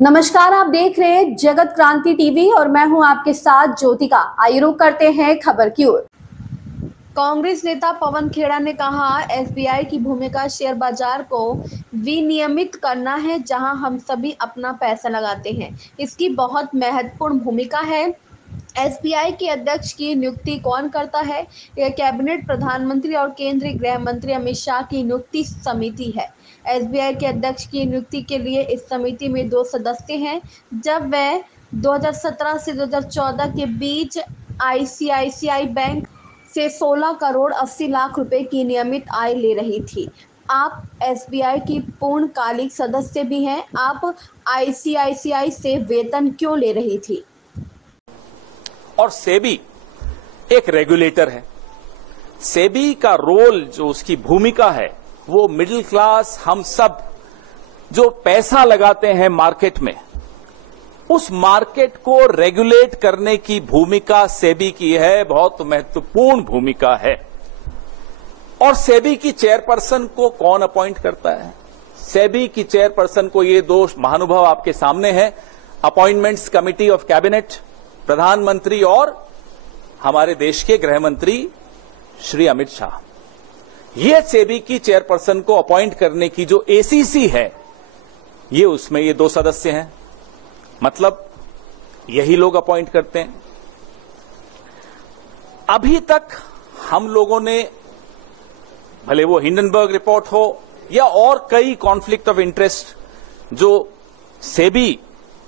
नमस्कार, आप देख रहे हैं जगत क्रांति टीवी और मैं हूं आपके साथ ज्योतिका। आइए रुक करते हैं खबर की ओर। कांग्रेस नेता पवन खेड़ा ने कहा, एसबीआई की भूमिका शेयर बाजार को विनियमित करना है, जहां हम सभी अपना पैसा लगाते हैं। इसकी बहुत महत्वपूर्ण भूमिका है। एसबीआई के अध्यक्ष की नियुक्ति कौन करता है? यह कैबिनेट, प्रधानमंत्री और केंद्रीय गृह मंत्री अमित शाह की नियुक्ति समिति है। एसबीआई के अध्यक्ष की नियुक्ति के लिए इस समिति में 2 सदस्य हैं। जब वह 2017 से 2014 के बीच आईसीआईसीआई बैंक से 16 करोड़ 80 लाख रुपए की नियमित आय ले रही थी। आप एसबीआई की पूर्णकालिक सदस्य भी हैं। आप आईसीआईसीआई से वेतन क्यों ले रही थी? और सेबी एक रेगुलेटर है। सेबी का रोल, जो उसकी भूमिका है, वो मिडिल क्लास, हम सब जो पैसा लगाते हैं मार्केट में, उस मार्केट को रेगुलेट करने की भूमिका सेबी की है। बहुत महत्वपूर्ण भूमिका है। और सेबी की चेयरपर्सन को कौन अपॉइंट करता है? सेबी की चेयरपर्सन को, ये 2 महानुभाव आपके सामने हैं, अपॉइंटमेंट्स कमिटी ऑफ कैबिनेट, प्रधानमंत्री और हमारे देश के गृह मंत्री श्री अमित शाह। ये सेबी की चेयरपर्सन को अपॉइंट करने की जो एसीसी है, ये उसमें ये 2 सदस्य हैं। मतलब यही लोग अपॉइंट करते हैं। अभी तक हम लोगों ने, भले वो हिंडनबर्ग रिपोर्ट हो या और कई कॉन्फ्लिक्ट ऑफ इंटरेस्ट, जो सेबी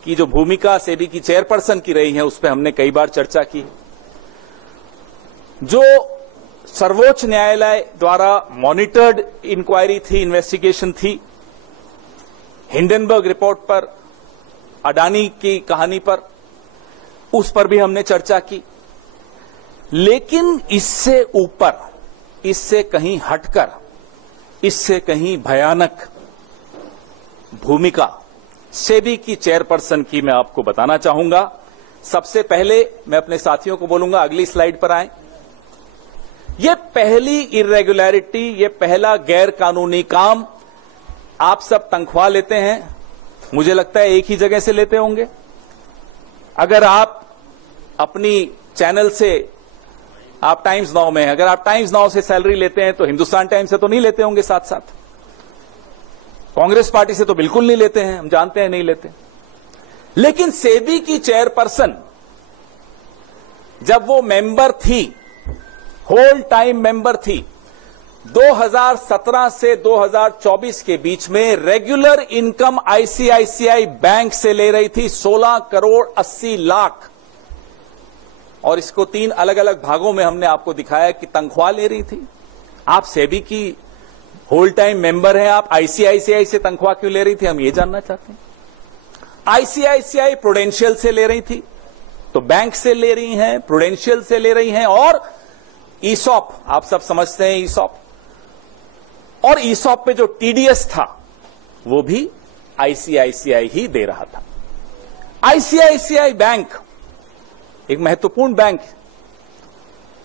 की जो भूमिका सेबी की चेयरपर्सन की रही है, उस पर हमने कई बार चर्चा की। जो सर्वोच्च न्यायालय द्वारा मॉनिटर्ड इंक्वायरी थी, इन्वेस्टिगेशन थी, हिंडनबर्ग रिपोर्ट पर, अडानी की कहानी पर, उस पर भी हमने चर्चा की। लेकिन इससे ऊपर, इससे कहीं हटकर, इससे कहीं भयानक भूमिका सेबी की चेयरपर्सन की मैं आपको बताना चाहूंगा। सबसे पहले मैं अपने साथियों को बोलूंगा, अगली स्लाइड पर आएं। यह पहली इरेगुलरिटी, यह पहला गैर कानूनी काम। आप सब तनख्वाह लेते हैं, मुझे लगता है एक ही जगह से लेते होंगे। अगर आप अपनी चैनल से, आप टाइम्स नाउ में हैं, अगर आप टाइम्स नाउ से सैलरी लेते हैं तो हिंदुस्तान टाइम्स से तो नहीं लेते होंगे साथ साथ। कांग्रेस पार्टी से तो बिल्कुल नहीं लेते हैं, हम जानते हैं नहीं लेते। लेकिन सेबी की चेयरपर्सन जब वो मेंबर थी, होल टाइम मेंबर थी, 2017 से 2024 के बीच में रेगुलर इनकम आईसीआईसीआई बैंक से ले रही थी 16 करोड़ 80 लाख। और इसको 3 अलग अलग भागों में हमने आपको दिखाया कि तनख्वाह ले रही थी। आप सेबी की होल टाइम मेंबर हैं, आप आईसीआईसीआई से तनख्वाह क्यों ले रही थी, हम ये जानना चाहते हैं। आईसीआईसीआई प्रूडेंशियल से ले रही थी, तो बैंक से ले रही हैं, प्रूडेंशियल से ले रही हैं, और ईसॉप, आप सब समझते हैं ईसॉप, और ईसॉप पे जो टीडीएस था वो भी आईसीआईसीआई ही दे रहा था। आईसीआईसीआई बैंक एक महत्वपूर्ण बैंक,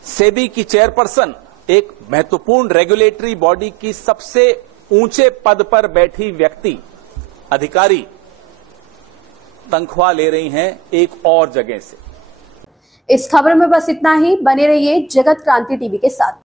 सेबी की चेयरपर्सन एक महत्वपूर्ण रेगुलेटरी बॉडी की सबसे ऊंचे पद पर बैठी व्यक्ति, अधिकारी, तनख्वाह ले रही हैं एक और जगह से। इस खबर में बस इतना ही। बने रहिए जगत क्रांति टीवी के साथ।